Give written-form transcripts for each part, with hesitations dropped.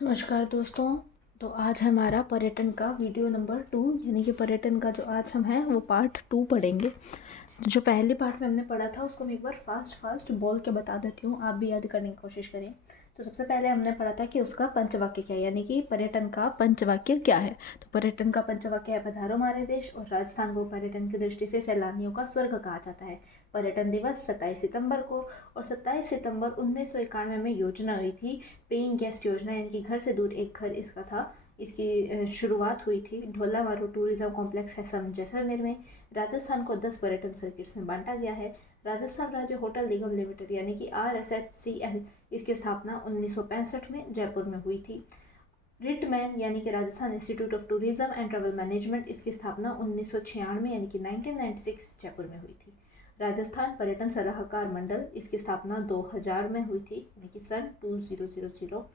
नमस्कार दोस्तों। तो आज हमारा पर्यटन का वीडियो नंबर 2 यानी कि पर्यटन का जो आज हम हैं वो पार्ट 2 पढ़ेंगे। जो पहले पार्ट में हमने पढ़ा था उसको मैं एक बार फास्ट बोल के बता देती हूँ, आप भी याद करने की कोशिश करें। तो सबसे पहले हमने पढ़ा था कि उसका पंचवाक्य क्या है, यानी कि पर्यटन का पंचवाक्य क्या है। तो पर्यटन का पंचवाक्य है, पधारो हमारे देश, और राजस्थान को पर्यटन की दृष्टि से सैलानियों का स्वर्ग कहा जाता है। पर्यटन दिवस 27 सितंबर को, और 27 सितंबर 1991 में योजना हुई थी, पेइंग गेस्ट योजना, यानी कि घर से दूर एक घर इसका था। इसकी शुरुआत हुई थी ढोला मारू टूरिज्म कॉम्प्लेक्स है सम जैसलमेर में। राजस्थान को 10 पर्यटन सर्किट्स में बांटा गया है। राजस्थान राज्य होटल निगम लिमिटेड यानी कि RSHCL, इसकी स्थापना 1965 में जयपुर में हुई थी। रिटमैन यानी कि Rajasthan institute of tourism and travel management, इसकी स्थापना 1996 यानी कि 1996 जयपुर में हुई थी। राजस्थान पर्यटन सलाहकार मंडल, इसकी स्थापना 2000 में हुई थी यानी कि सन 2000।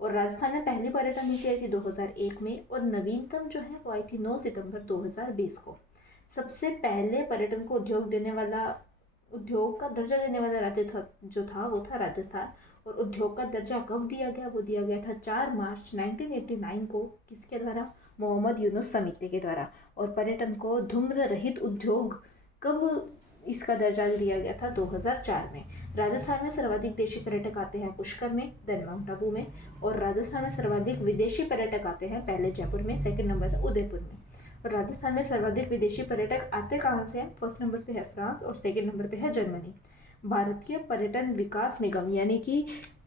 और राजस्थान में पहली पर्यटन नीति आई थी 2001 में, और नवीनतम जो है वो आई थी 9 सितंबर 2020 को। सबसे पहले पर्यटन को उद्योग का दर्जा देने वाला राज्य था वो था राजस्थान। और उद्योग का दर्जा कब दिया गया, वो दिया गया था 4 मार्च 1989 को। किसके द्वारा? मोहम्मद यूनुस समिति के द्वारा। और पर्यटन को धूम्र रहित उद्योग कब इसका दर्जा दिया गया था? 2004 में। राजस्थान में सर्वाधिक देशी पर्यटक आते हैं पुष्कर में, देन माउंट आबू में। और राजस्थान में सर्वाधिक विदेशी पर्यटक आते हैं पहले जयपुर में, सेकंड नंबर है उदयपुर में। और राजस्थान में सर्वाधिक विदेशी पर्यटक आते कहाँ से हैं? फर्स्ट नंबर पे है फ्रांस और सेकंड नंबर पे है जर्मनी। भारतीय पर्यटन विकास निगम यानी कि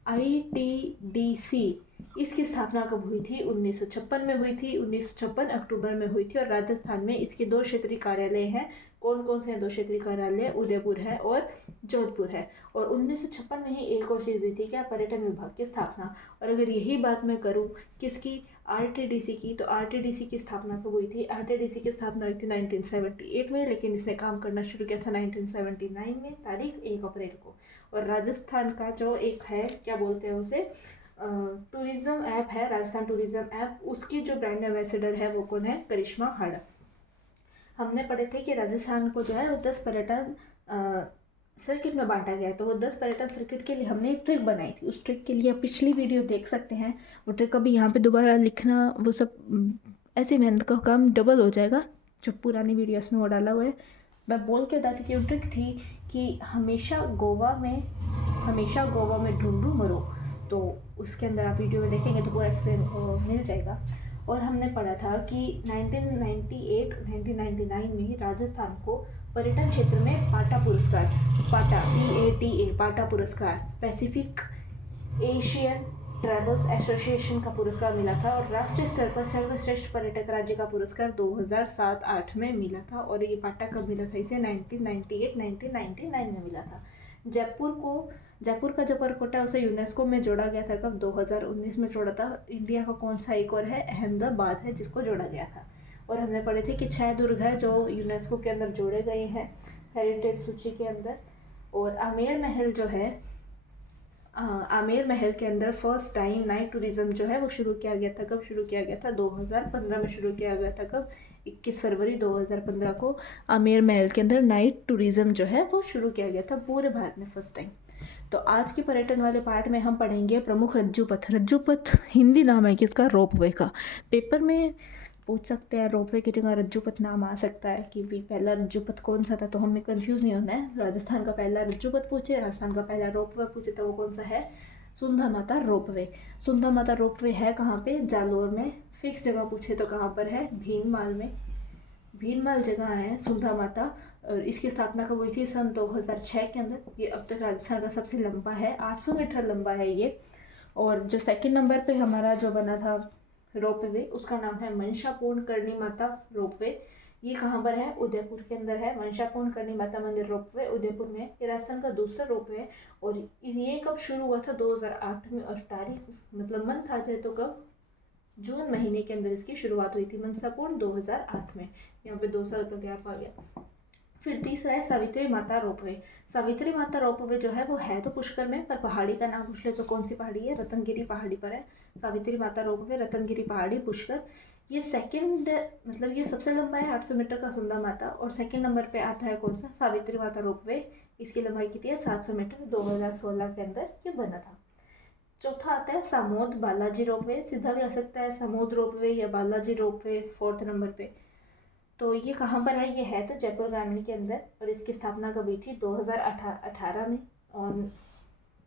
ITDC, इसकी स्थापना कब हुई थी? 1956 में हुई थी, 1956 अक्टूबर में हुई थी। और राजस्थान में इसके 2 क्षेत्रीय कार्यालय हैं। कौन कौन से हैं 2 क्षेत्रीय कार्यालय? उदयपुर है और जोधपुर है। और 1956 में ही एक और चीज़ हुई थी, क्या? पर्यटन विभाग की स्थापना। और अगर यही बात मैं करूँ किसकी? RTDC की, तो RTDC की स्थापना कब हुई थी? RTDC की स्थापना हुई थी 1978 में, लेकिन इसने काम करना शुरू किया था 1979 में, तारीख 1 अप्रैल को। और राजस्थान का जो एक है, क्या बोलते हैं उसे, टूरिज्म ऐप है, राजस्थान टूरिज्म ऐप, उसकी जो ब्रांड एम्बेसडर है वो कौन है? करिश्मा हाड़ा। हमने पढ़े थे कि राजस्थान को जो है वो 10 पर्यटन सर्किट में बांटा गया है। तो वो 10 पर्यटन सर्किट के लिए हमने एक ट्रिक बनाई थी। उस ट्रिक के लिए आप पिछली वीडियो देख सकते हैं। वो ट्रिक अभी यहाँ पे दोबारा लिखना वो सब ऐसे मेहनत का काम डबल हो जाएगा। जो पुरानी वीडियो में वो डाला हुआ है, मैं बोल के बताती कि वो ट्रिक थी कि हमेशा गोवा में ढूंढू मरो। तो उसके अंदर आप वीडियो में देखेंगे तो पूरा एक्सप्लेन मिल जाएगा। और हमने पढ़ा था कि 1998-1999 में राजस्थान को पर्यटन क्षेत्र में पाटा पुरस्कार, पाटा PATA, पाटा पुरस्कार, पैसिफिक एशियन ट्रैवल्स एसोसिएशन का पुरस्कार मिला था। और राष्ट्रीय स्तर पर सर्वश्रेष्ठ पर्यटक राज्य का पुरस्कार 2007-8 में मिला था। और ये पाटा कब मिला था? इसे 1998-1999 में मिला था। जयपुर का जो परकोटा है उसे यूनेस्को में जोड़ा गया था कब? 2019 में जोड़ा था। इंडिया का कौन सा एक और है? अहमदाबाद है जिसको जोड़ा गया था। और हमने पढ़े थे कि 6 दुर्ग है जो यूनेस्को के अंदर जोड़े गए हैं हेरिटेज सूची के अंदर। और आमेर महल के अंदर फर्स्ट टाइम नाइट टूरिज्म जो है वो शुरू किया गया था। कब शुरू किया गया था? 2015 में शुरू किया गया था। कब? 21 फरवरी 2015 को आमेर महल के अंदर नाइट टूरिज्म जो है वो शुरू किया गया था पूरे भारत में फर्स्ट टाइम। तो आज के पर्यटन वाले पार्ट में हम पढ़ेंगे प्रमुख रज्जुपथ। रज्जुपथ हिंदी नाम है किसका? रोपवे का। पेपर में पूछ सकते हैं रोपवे की जगह रज्जुपथ नाम आ सकता है कि भी पहला रज्जुपथ कौन सा था, तो हमें कंफ्यूज नहीं होना है। राजस्थान का पहला रज्जुपथ पूछे, राजस्थान का पहला रोपवे पूछे तो वो कौन सा है? सुंधा माता रोपवे। सुंधा माता रोपवे है कहाँ पे? जालोर में। फिक्स जगह पूछे तो कहाँ पर है? भीनमाल में। भीनमाल जगह है सुंधा माता। और इसकी स्थापना कब हुई थी? सन 2006 के अंदर। ये अब तक राजस्थान का सबसे लंबा है, 800 मीटर लंबा है ये। और जो सेकंड नंबर पे हमारा जो बना था रोपवे, उसका नाम है मनशापूर्ण करणी माता रोपवे। ये कहाँ पर है? उदयपुर के अंदर है। मनशापूर्ण करणी माता मंदिर रोपवे उदयपुर में। ये राजस्थान का दूसरा रोपवे है। और ये कब शुरू हुआ था? 2008 में। और तारीख मतलब मंथ आ जाए तो कब? जून महीने के अंदर इसकी शुरुआत हुई थी। मनसापूर्ण 2008 में। यहाँ पे 2 साल का गैप आ गया। फिर तीसरा है सावित्री माता रोपवे। सावित्री माता रोपवे जो है वो है तो पुष्कर में, पर पहाड़ी का नाम पूछ ले तो कौन सी पहाड़ी है? रतनगिरी पहाड़ी पर है सावित्री माता रोपवे, रतनगिरी पहाड़ी पुष्कर। ये सेकंड मतलब ये सबसे लंबा है 800 मीटर का सुंदर माता। और सेकंड नंबर पे आता है कौन सा? सावित्री माता रोपवे। इसकी लंबाई कितनी है? 700 मीटर। 2016 के अंदर ये बना था। चौथा आता है समोद बालाजी रोपवे, सीधा भी आ सकता है समोद रोपवे या बालाजी रोपवे 4th नंबर पे। तो ये कहाँ पर है? ये है तो जयपुर ग्रामीण के अंदर, और इसकी स्थापना कब हुई थी? 2018 में और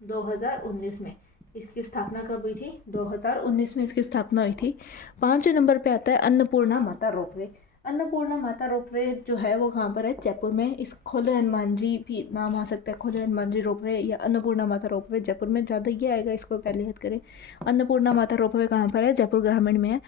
2019 में। इसकी स्थापना कब हुई थी? 2019 में इसकी स्थापना हुई थी। 5 नंबर पे आता है अन्नपूर्णा माता रोपवे। अन्नपूर्णा माता रोपवे जो है वो कहाँ पर है? जयपुर में। इस खोले हनुमान जी भी नाम आ सकता है, खोले हनुमान जी रोपवे या अन्नपूर्णा माता रोपवे। जयपुर में ज़्यादा ये आएगा, इसको पहले याद करें। अन्नपूर्णा माता रोपवे कहाँ पर है? जयपुर ग्रामीण में है।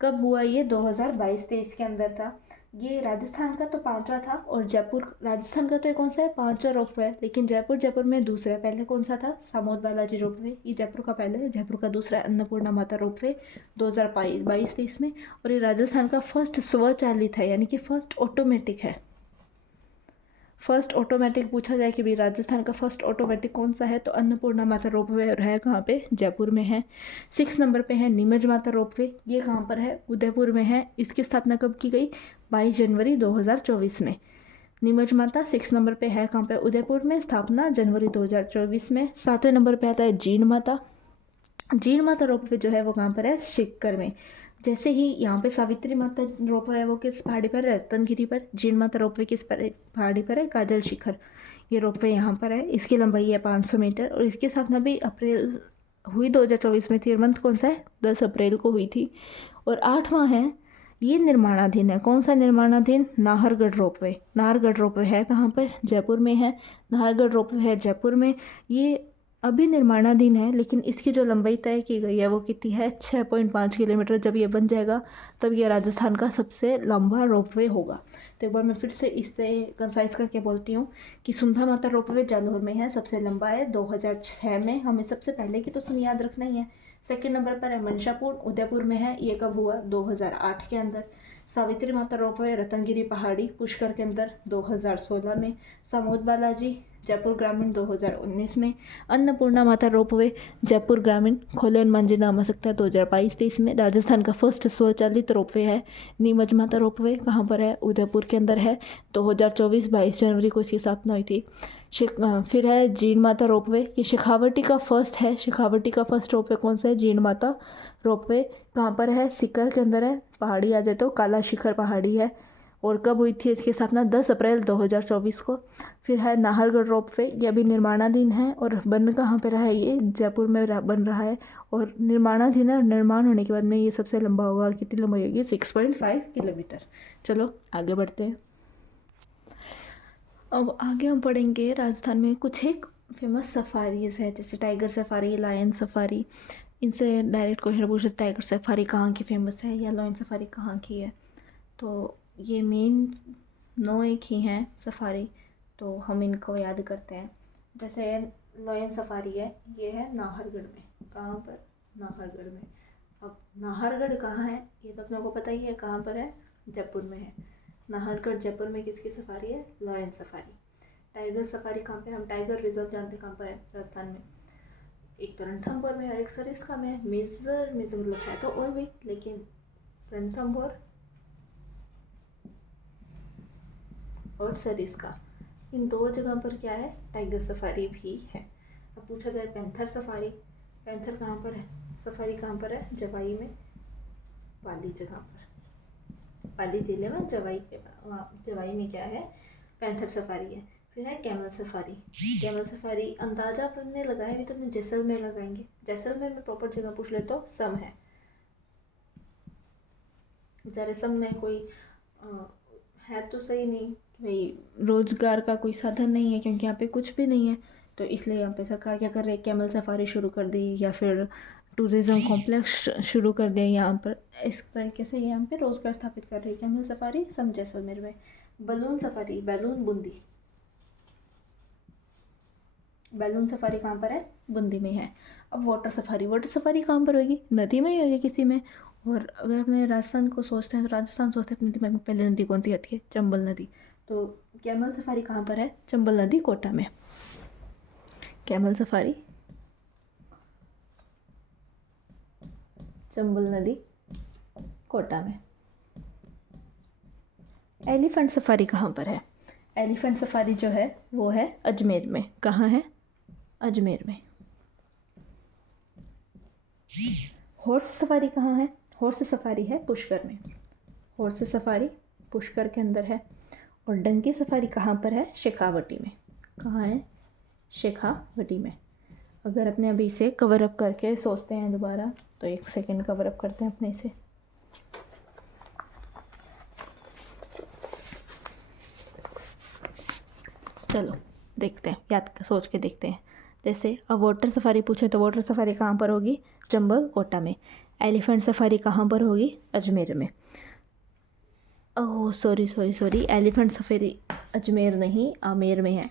कब हुआ ये? 2022-23 के अंदर था। ये राजस्थान का तो 5वां था, और जयपुर राजस्थान का तो ये कौन सा है? 5वां रोपवे है, लेकिन जयपुर में दूसरा है। पहले कौन सा था? समोद बालाजी रोपवे, ये जयपुर का पहले है, जयपुर का दूसरा है अन्नपूर्णा माता रोपवे 2022-23 में। और ये राजस्थान का फर्स्ट स्वचालित है, यानी कि फर्स्ट ऑटोमेटिक है। फर्स्ट ऑटोमेटिक पूछा जाए कि भाई राजस्थान का फर्स्ट ऑटोमेटिक कौन सा है, तो अन्नपूर्णा माता रोपवे है। कहाँ पे? जयपुर में है। 6 नंबर पे है नीमच माता रोपवे, ये कहाँ पर है? उदयपुर में है। इसकी स्थापना कब की गई? 22 जनवरी 2024 में। नीमच माता 6 नंबर पे है, कहाँ पे? उदयपुर में, स्थापना जनवरी 2024 में। 7वें नंबर पे आता है जीण माता। जीण माता रोपवे जो है वो कहाँ पर है? सीकर में। जैसे ही यहाँ पे सावित्री माता रोपवे है वो किस पहाड़ी पर? रतनगिरी पर। जीण माता रोपवे किस पहाड़ी पर है? काजल शिखर। ये रोपवे यहाँ पर है। इसकी लंबाई है 500 मीटर, और इसकी स्थापना भी अप्रैल हुई 2024 में थी। और मंथ कौन सा है? 10 अप्रैल को हुई थी। और 8वां है, ये निर्माणाधीन है। कौन सा निर्माणाधीन? नाहरगढ़ रोपवे। नाहरगढ़ रोपवे है कहाँ पर? जयपुर में है। नाहरगढ़ रोपवे है जयपुर में। ये अभी निर्माणाधीन है, लेकिन इसकी जो लंबाई तय की गई है वो कितनी है? 6.5 किलोमीटर। जब ये बन जाएगा तब ये राजस्थान का सबसे लंबा रोपवे होगा। तो एक बार मैं फिर से इससे कंसाइज करके बोलती हूँ कि सुंधा माता रोपवे जालौर में है, सबसे लंबा है 2006 में। हमें सबसे पहले की तो सुन याद रखना ही है। सेकंड नंबर पर है मनशापुर, उदयपुर में है। ये कब हुआ? 2008 के अंदर। सावित्री माता रोपवे रतनगिरी पहाड़ी पुष्कर के अंदर 2016 में। समोद बालाजी जयपुर ग्रामीण 2019 में। अन्नपूर्णा माता रोपवे जयपुर ग्रामीण खोले हनुमान जी नाम आ सकता है 2022-23 में। राजस्थान का फर्स्ट स्वचालित रोपवे है। नीमच माता रोपवे कहाँ पर है? उदयपुर के अंदर है। 2024 22 जनवरी को इसकी स्थापना हुई थी। फिर है जीण माता रोपवे, ये शेखावटी का फर्स्ट है। शेखावटी का फर्स्ट रोपवे कौन सा है? जीण माता रोपवे। कहाँ पर है? सीकर के अंदर है। पहाड़ी आ जाए तो काला शिखर पहाड़ी है। और कब हुई थी इसकी स्थापना? 10 अप्रैल 2024 को। फिर है नाहरगढ़ रोपवे, ये अभी निर्माणाधीन है। और बन कहाँ पर रहा है? ये जयपुर में बन रहा है, और निर्माणाधीन है। और निर्माण होने के बाद में ये सबसे लंबा होगा। और कितनी लंबाई होगी? 6.5 किलोमीटर। चलो आगे बढ़ते हैं। अब आगे हम पढ़ेंगे राजस्थान में कुछ एक फेमस सफारीज़ है, जैसे टाइगर सफारी, लायन सफारी। इनसे डायरेक्ट क्वेश्चन पूछ सकते, टाइगर सफारी कहाँ की फेमस है या लायन सफारी कहाँ की है। तो ये मेन 9 एक ही हैं सफारी, तो हम इनको याद करते हैं। जैसे लायन सफारी है, ये है नाहरगढ़ में। कहाँ पर? नाहरगढ़ में। अब नाहरगढ़ कहाँ है ये तो अपने को पता ही है, कहाँ पर है? जयपुर में है। नाहरगढ़ जयपुर में किसकी सफारी है? Lion safari. टाइगर सफारी कहाँ पे? हम टाइगर रिजर्व जानते कहाँ पर है? राजस्थान में। एक तो रणथंभौर में और एक सरिस्का में है। मेजर मतलब है तो और भी, लेकिन रणथंभौर और सरिस्का, इन 2 जगह पर क्या है? टाइगर सफारी भी है। अब पूछा जाए पैंथर सफारी, पैंथर कहाँ पर है? सफारी कहाँ पर है? जवाई में, पाली जगह पर, पाली जिले में जवाई के वहाँ जवाई में क्या है? पैंथर सफारी है। फिर है कैमल सफारी। कैमल सफारी अंदाजा अपने लगाए भी तो अपने जैसलमेर लगाएंगे। जैसलमेर में प्रॉपर जगह पूछ ले तो सम है। बेचारे सम में कोई है तो सही नहीं, भाई रोजगार का कोई साधन नहीं है, क्योंकि यहाँ पे कुछ भी नहीं है। तो इसलिए यहाँ पे सरकार क्या कर रही है? कैमल सफारी शुरू कर दी, या फिर टूरिज़्म कॉम्प्लेक्स शुरू कर दिया यहाँ पर। इस तरीके से यहाँ पे रोज़गार स्थापित कर रही है कैमल सफारी सम जैसलमेर में। Balloon safari, balloon Bundi. Balloon safari कहाँ पर है? बूंदी में है। अब वाटर सफारी, वाटर सफारी कहाँ पर होगी? नदी में ही होगी किसी में। और अगर अपने राजस्थान को सोचते हैं तो राजस्थान सोचते हैं अपने दिमाग में पहले नदी कौन सी आती है? चंबल नदी। तो कैमल सफारी कहाँ पर है? चंबल नदी कोटा में। कैमल सफारी चंबल नदी कोटा में। एलिफेंट सफारी कहाँ पर है? एलिफेंट सफारी जो है वो है अजमेर में। कहाँ है? अजमेर में। हॉर्स सफारी कहाँ है? हॉर्स सफारी है पुष्कर में। हॉर्स सफारी पुष्कर के अंदर है। और डंकी सफारी कहाँ पर है? शेखावटी में। कहाँ है? शेखावटी में। अगर अपने अभी से कवर अप करके सोचते हैं दोबारा, तो 1 सेकेंड कवर अप करते हैं अपने से। चलो देखते हैं, सोच के देखते हैं। जैसे अब वाटर सफारी पूछे तो वाटर सफारी कहाँ पर होगी? चंबल कोटा में। एलिफेंट सफारी कहाँ पर होगी? अजमेर में। Oh sorry, elephant safari Ajmer नहीं, आमेर में है।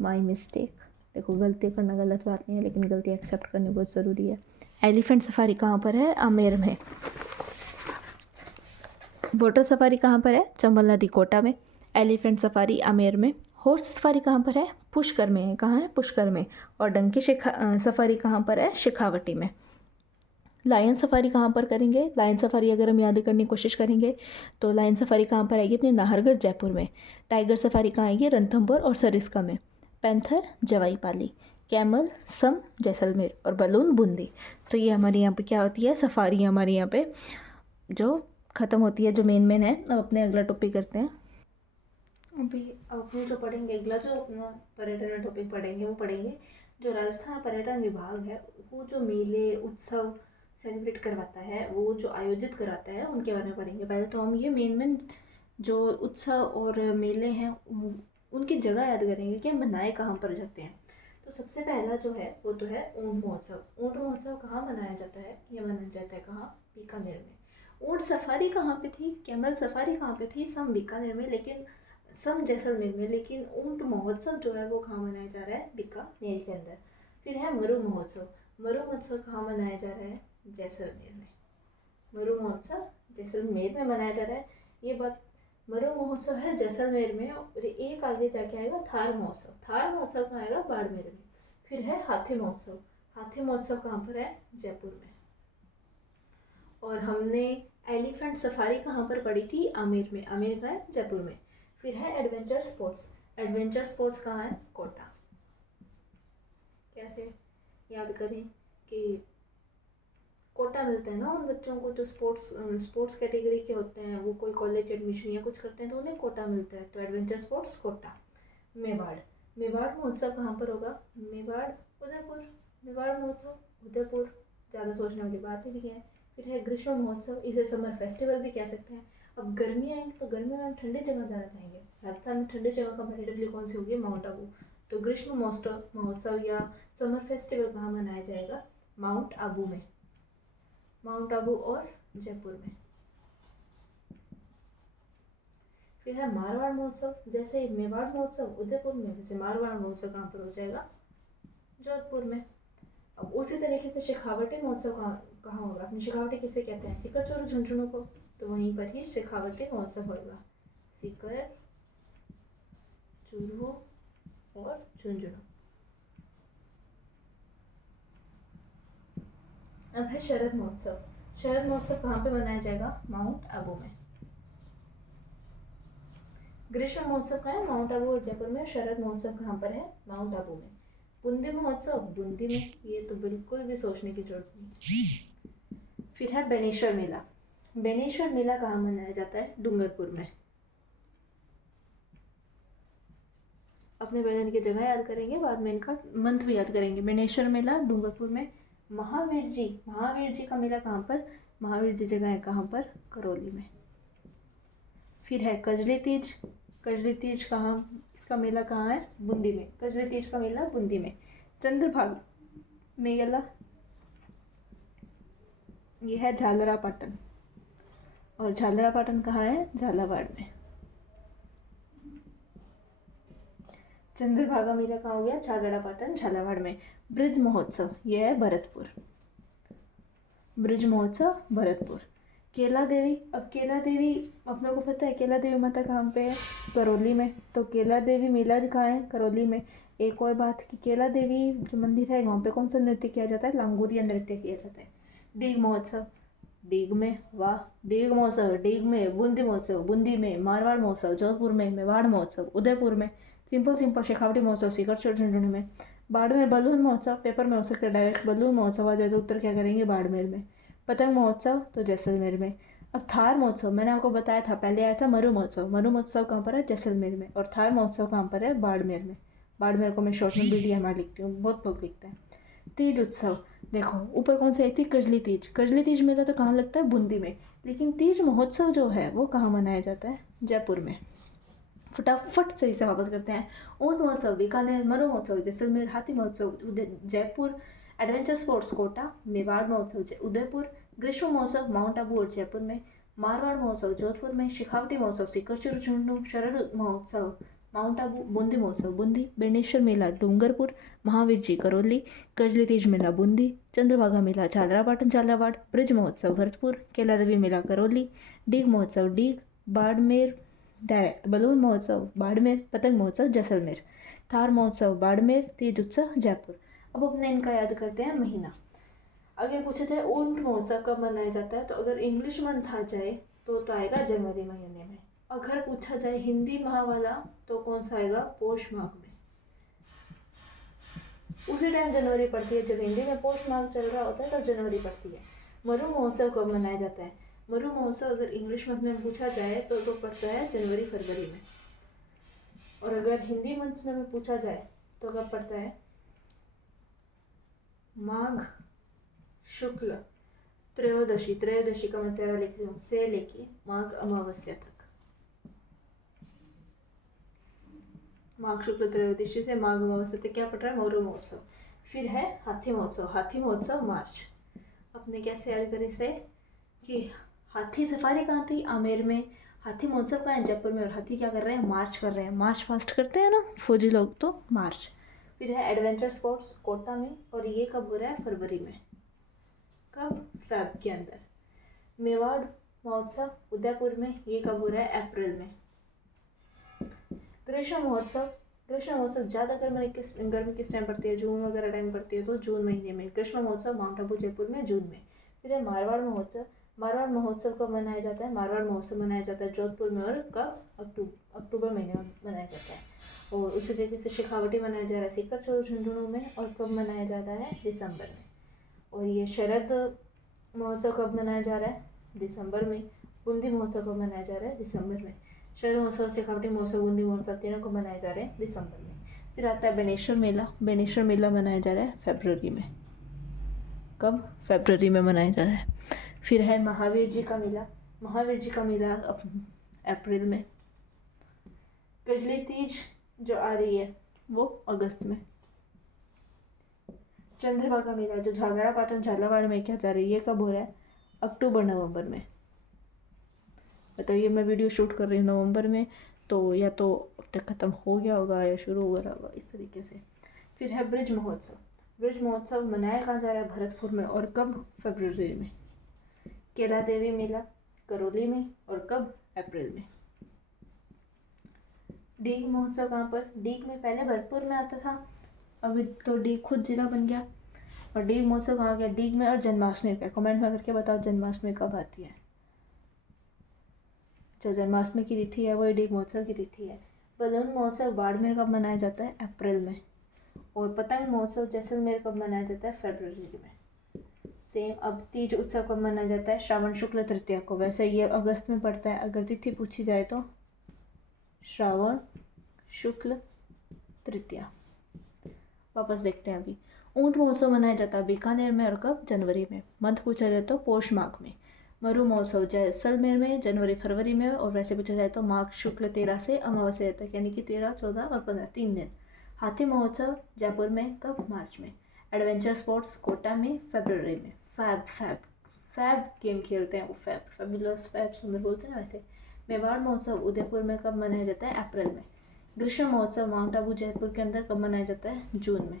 My mistake. देखो गलती करना गलत बात नहीं है, लेकिन गलती एक्सेप्ट करनी बहुत ज़रूरी है। एलिफेंट सफारी कहाँ पर है? आमेर में। वाटर सफारी कहाँ पर है? चंबल नदी कोटा में। एलिफेंट सफारी आमेर में। हॉर्स सफारी कहाँ पर है? पुष्कर में है। कहाँ है? पुष्कर में। और डंकी सफारी कहाँ पर है? शेखावटी में। लायन सफारी कहाँ पर करेंगे? लायन सफारी अगर हम याद करने की कोशिश करेंगे तो लायन सफारी कहाँ पर आएगी? अपने नाहरगढ़ जयपुर में। टाइगर सफारी कहाँ आएगी? रणथंभौर और सरिस्का में। पैंथर जवाईपाली। कैमल सम जैसलमेर और बलून बूंदी। तो ये हमारे यहाँ पे क्या होती है? सफारी हमारे यहाँ पे जो ख़त्म होती है, जो मेन है। अब अपने अगला टॉपिक करते हैं। अभी अपने जो पढ़ेंगे, अगला जो अपना पर्यटन में टॉपिक पढ़ेंगे वो पढ़ेंगे जो राजस्थान पर्यटन विभाग है, वो जो मेले उत्सव सेलिब्रेट करवाता है, वो जो आयोजित कराता है, उनके बारे में पढ़ेंगे। पहले तो हम ये मेन जो उत्सव और मेले हैं उनकी जगह याद करेंगे कि हम मनाए कहाँ पर जाते हैं। तो सबसे पहला जो है वो तो है ऊंट महोत्सव। ऊंट महोत्सव कहाँ मनाया जाता है? ये मनाया जाता है कहाँ? बीकानेर में। ऊंट सफारी कहाँ पे थी? कैमल सफारी कहाँ पे थी? सम बीकानेर में, लेकिन सम जैसलमेर में। लेकिन ऊंट महोत्सव जो है वो कहाँ मनाया जा रहा है? बीकानेर के अंदर। फिर है मरु महोत्सव। मरु महोत्सव कहाँ मनाया जा रहा है? जैसलमेर में। मरु महोत्सव जैसलमेर में मनाया जा रहा है। ये बात मरु महोत्सव है जैसलमेर में। और एक आगे जाके आएगा थार महोत्सव। थार महोत्सव कहाँ आएगा? बाड़मेर में। फिर है हाथी महोत्सव। हाथी महोत्सव कहाँ पर है? जयपुर में। और हमने एलिफेंट सफारी कहाँ पर पढ़ी थी? आमेर में। आमेर का है? जयपुर में। फिर है एडवेंचर स्पोर्ट्स। एडवेंचर स्पोर्ट्स कहाँ है? कोटा। कैसे याद करें कि कोटा मिलता है ना उन बच्चों को जो स्पोर्ट्स कैटेगरी के होते हैं, वो कोई कॉलेज एडमिशन या कुछ करते हैं तो उन्हें कोटा मिलता है। तो adventure sports quota. Mewar. Mewar महोत्सव कहाँ पर होगा? मेवाड़ उदयपुर। मेवाड़ महोत्सव उदयपुर। ज़्यादा सोचने वाली बात ही नहीं है। फिर है ग्रीष्म महोत्सव। इसे समर फेस्टिवल भी कह सकते हैं। अब गर्मी आएंगी तो गर्मी में हम ठंडी जगह जाना चाहेंगे। राजस्थान में ठंडी जगह कंपेरेटिवली कौन सी होगी? माउंट आबू। तो ग्रीष्म महोत्सव या समर फेस्टिवल कहाँ मनाया जाएगा? माउंट आबू में। माउंट आबू और जयपुर में। फिर है मारवाड़ महोत्सव। जैसे मेवाड़ महोत्सव उदयपुर में, वैसे मारवाड़ महोत्सव कहाँ पर हो जाएगा? जोधपुर में। अब उसी तरीके से शेखावटी महोत्सव कहाँ होगा? अपनी शेखावटी किसे कहते हैं? सीकर चोरू झुंझुनू को। तो वहीं पर ही शेखावटी महोत्सव होगा। सीकर चूरू और झुंझुनू। अब है शरद महोत्सव। शरद महोत्सव कहाँ पे मनाया जाएगा? माउंट आबू में। ग्रीष्म महोत्सव कहाँ है? माउंट आबू और जयपुर में। शरद महोत्सव कहाँ पर है? माउंट आबू में। बूंदी महोत्सव बूंदी में। ये तो बिल्कुल भी सोचने की जरूरत नहीं। फिर है बेणेश्वर मेला। बेणेश्वर मेला कहाँ मनाया जाता है? डूंगरपुर में। अपने बयान की जगह याद करेंगे, बाद में इनका मंथ भी याद करेंगे। बेणेश्वर मेला डूंगरपुर में। महावीर जी का मेला कहाँ पर? महावीर जी जगह है कहाँ पर? करौली में। फिर है कजली तीज। कजली तीज कहाँ? इसका मेला कहाँ है? बूंदी में। कजली तीज का मेला बूंदी में। चंद्रभागा मेला ये है झालरापाटन। और झालरापाटन कहाँ है? झालावाड़ में। चंद्रभागा मेला कहाँ हो गया? झालरापाटन झालावाड़ में। ब्रिज महोत्सव ये है भरतपुर। ब्रिज महोत्सव भरतपुर। केला देवी। अब केला देवी अपने को पता है केला देवी माता कहाँ पे है? करौली में। तो केला देवी मेला कहाँ है? करौली में। एक और बात कि केला देवी जो मंदिर है वहाँ पे कौन सा नृत्य किया जाता है? लांगोरिया नृत्य किया जाता है। डीग महोत्सव डीग में। वाह। डीग महोत्सव डीग में। बूंदी महोत्सव बूंदी में। मारवाड़ महोत्सव जोधपुर में। मेवाड़ महोत्सव उदयपुर में। सिंपल शेखावटी महोत्सव सीकर झुंझुनू में। बाड़मेर बलून महोत्सव, पेपर में हो सकता है डायरेक्ट बलून महोत्सव आ जाए तो उत्तर क्या करेंगे बाड़मेर में। पतंग महोत्सव तो जैसलमेर में। अब थार महोत्सव मैंने आपको बताया था, पहले आया था मरु महोत्सव। मरु महोत्सव कहाँ पर है? जैसलमेर में। और थार महोत्सव कहाँ पर है? बाड़मेर में। बाड़मेर को मैं शॉर्ट में BDMR लिखती हूँ, बहुत लोग लिखते हैं। तीज उत्सव, देखो ऊपर कौन सी आई थी? कजली तीज। कजली तीज मेला तो कहाँ लगता है? बूंदी में। लेकिन तीज महोत्सव जो है वो कहाँ मनाया जाता है? जयपुर में। फटाफट सही से वापस करते हैं। ऊंट महोत्सव बीकानेर, मरु महोत्सव जैसलमेर, हाथी महोत्सव Jaipur, adventure sports quota, Mewar महोत्सव उदयपुर, ग्रीष्म महोत्सव माउंट आबू और जयपुर में, मारवाड़ महोत्सव जोधपुर में, शेखावटी महोत्सव सिकरचूर झुंझुनू, शरद महोत्सव माउंट आबू, बूंदी महोत्सव बूंदी, बेणेश्वर मेला डूंगरपुर, महावीर जी करौली, कजली तीज मेला बूंदी, चंद्रभागा मेला झालरापाटन झालावाड़, ब्रिज महोत्सव भरतपुर, केला देवी मेला करौली, डीग महोत्सव डीग, बाड़मेर डायरेक्ट, बलून महोत्सव बाड़मेर, पतंग महोत्सव जैसलमेर, थार महोत्सव बाड़मेर, तीज उत्सव जयपुर। अब अपने इनका याद करते हैं महीना। अगर पूछा जाए ऊंट महोत्सव कब मनाया जाता है, तो अगर इंग्लिश मंथ आ जाए तो आएगा जनवरी महीने में। अगर पूछा जाए हिंदी माह वाला तो कौन सा आएगा? पोष माह में। उसी टाइम जनवरी पड़ती है जब हिंदी में पोष माह चल रहा होता है, तब जनवरी पड़ती है। मरु महोत्सव कब मनाया जाता है? मरु महोत्सव अगर इंग्लिश मंथ में पूछा जाए तो पड़ता है जनवरी फरवरी में। और अगर हिंदी मंथ्स में पूछा जाए तो कब पड़ता है? माघ शुक्ल त्रयोदशी, त्रयोदशी का मैं तेरा लिख रही हूँ, से लेके माघ अमावस्या तक। माघ शुक्ल त्रयोदशी से माघ अमावस्या तक क्या पड़ रहा है? मरु महोत्सव। फिर है हाथी महोत्सव। हाथी महोत्सव मार्च। अपने कैसे याद करें इसे कि हाथी सफारी कहाँ थी? आमेर में। हाथी महोत्सव कहाँ है? जयपुर में। और हाथी क्या कर रहे हैं? मार्च कर रहे हैं। मार्च फास्ट करते हैं ना फौजी लोग, तो मार्च। फिर है एडवेंचर स्पोर्ट्स कोटा में, और ये कब हो रहा है? फरवरी में। कब? फेब के अंदर। मेवाड़ महोत्सव उदयपुर में, ये कब हो रहा है? अप्रैल में। ग्रीष्म महोत्सव, ग्रीष्म महोत्सव ज़्यादा गर्मी किस टाइम पड़ती है? जून वगैरह टाइम पड़ती है, तो जून महीने में। ग्रीष्म महोत्सव माउंट आबू जयपुर में जून में। फिर है मारवाड़ महोत्सव। मारवाड़ महोत्सव कब मनाया जाता है? मारवाड़ महोत्सव मनाया जाता है जोधपुर में, और कब? अक्टूबर महीने में मनाया जाता है। और उसी तरीके से शेखावटी मनाया जा रहा है सिकरचूर झुंझुनू में, और कब मनाया जाता है? दिसंबर में। और ये शरद महोत्सव कब मनाया जा रहा है? दिसंबर में। बूंदी महोत्सव कब मनाया जा रहा है? दिसंबर में। शरद महोत्सव, शेखावटी महोत्सव, बूंदी महोत्सव तीनों को मनाए जा रहे हैं दिसंबर में। फिर आता है बेणेश्वर मेला। बेणेश्वर मेला मनाया जा रहा है फरवरी में। कब? फरवरी में मनाया जा रहा है। फिर है महावीर जी का मेला। महावीर जी का मेला अप्रैल में। कजली तीज जो आ रही है वो अगस्त में। चंद्रभागा मेला जो झालरापाटन झालावाड़ में क्या जा रही है, ये कब हो रहा है? अक्टूबर नवंबर में। बताइए, मैं वीडियो शूट कर रही हूँ नवंबर में, तो या तो अब तक ख़त्म हो गया होगा या शुरू हो रहा होगा, इस तरीके से। फिर है ब्रिज महोत्सव। ब्रिज महोत्सव मनाया कहाँ जा रहा है? भरतपुर में। और कब? फरवरी में। केला देवी मेला करौली में, और कब? अप्रैल में। डीग महोत्सव कहाँ पर? डीग में पहले भरतपुर में आता था, अभी तो डीग खुद जिला बन गया। और डीग महोत्सव कहाँ गया? डीग में। और जन्माष्टमी पे कमेंट में करके बताओ जन्माष्टमी कब आती है। जो जन्माष्टमी की तिथि है वही डीग महोत्सव की तिथि है। बलून महोत्सव बाड़मेर कब मनाया जाता है? अप्रैल में। और पतंग महोत्सव जैसलमेर कब मनाया जाता है? फरवरी में। सेम। अब तीज उत्सव कब मनाया जाता है? श्रावण शुक्ल तृतीया को। वैसे ये अगस्त में पड़ता है, अगर तिथि पूछी जाए तो श्रावण शुक्ल तृतीया। वापस देखते हैं अभी। ऊंट महोत्सव मनाया जाता है बीकानेर में, और कब? जनवरी में। मंथ पूछा जाए तो पोष माघ में। मरु महोत्सव जैसलमेर में जनवरी फरवरी में। और वैसे पूछा जाए तो माघ शुक्ल 13 से अमावस्या तक, यानी कि 13, 14 और 15, 3 दिन। हाथी महोत्सव जयपुर में कब? मार्च में। एडवेंचर स्पोर्ट्स कोटा में फरवरी में। फैब गेम खेलते हैं वो, फैबुलस फैब सुंदर बोलते हैं ना वैसे। मेवाड़ महोत्सव उदयपुर में कब मनाया जाता है? अप्रैल में। ग्रीष्म महोत्सव माउंट आबू जयपुर के अंदर कब मनाया जाता है? जून में।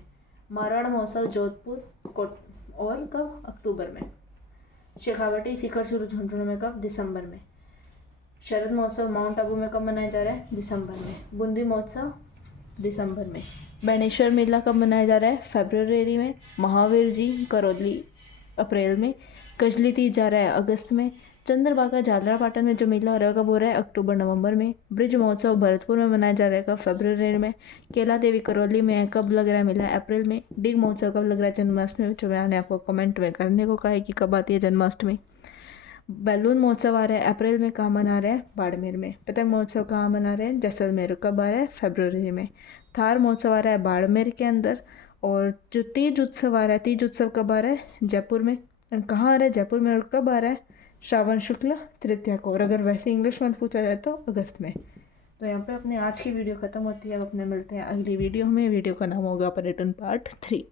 मारवाड़ महोत्सव जोधपुर और कब? अक्टूबर में। शेखावटी सिकरचूर झुंझुनू में कब? दिसंबर में। शरद महोत्सव माउंट आबू में कब मनाया जा रहा है? दिसंबर में। बूंदी महोत्सव दिसंबर में। बेणेश्वर मेला कब मनाया जा रहा है? फरवरी में। महावीर जी करौली अप्रैल में। कजली तीज जा रहा है अगस्त में। चंद्रभागा झालरापाटन में जो मेला हो रहेगा वो रहा है अक्टूबर नवंबर में। ब्रिज महोत्सव भरतपुर में मनाया जा रहेगा फरवरी में। केला देवी करौली में कब लग रहा है मेला? अप्रैल में। डिग महोत्सव कब लग रहा है? जन्माष्टमी में। जो मैंने आपको कमेंट में करने को कहा है कि कब आती है जन्माष्टमी। बैलून महोत्सव आ रहा है अप्रैल में। कहाँ मना रहे हैं? बाड़मेर में। पतंग महोत्सव कहाँ मना रहे हैं? जैसलमेर। कब आ रहा है? फरवरी में। थार महोत्सव आ रहा है बाड़मेर के अंदर। और जो तीज उत्सव आ रहा है, तीज उत्सव कब आ रहा है? जयपुर में। कहाँ आ रहा है? जयपुर में। और कब आ रहा है? श्रावण शुक्ल तृतीया को। और अगर वैसे इंग्लिश मंथ पूछा जाए तो अगस्त में। तो यहाँ पे अपने आज की वीडियो ख़त्म होती है। अब अपने मिलते हैं अगली वीडियो में। वीडियो का नाम होगा पर्यटन पार्ट 3।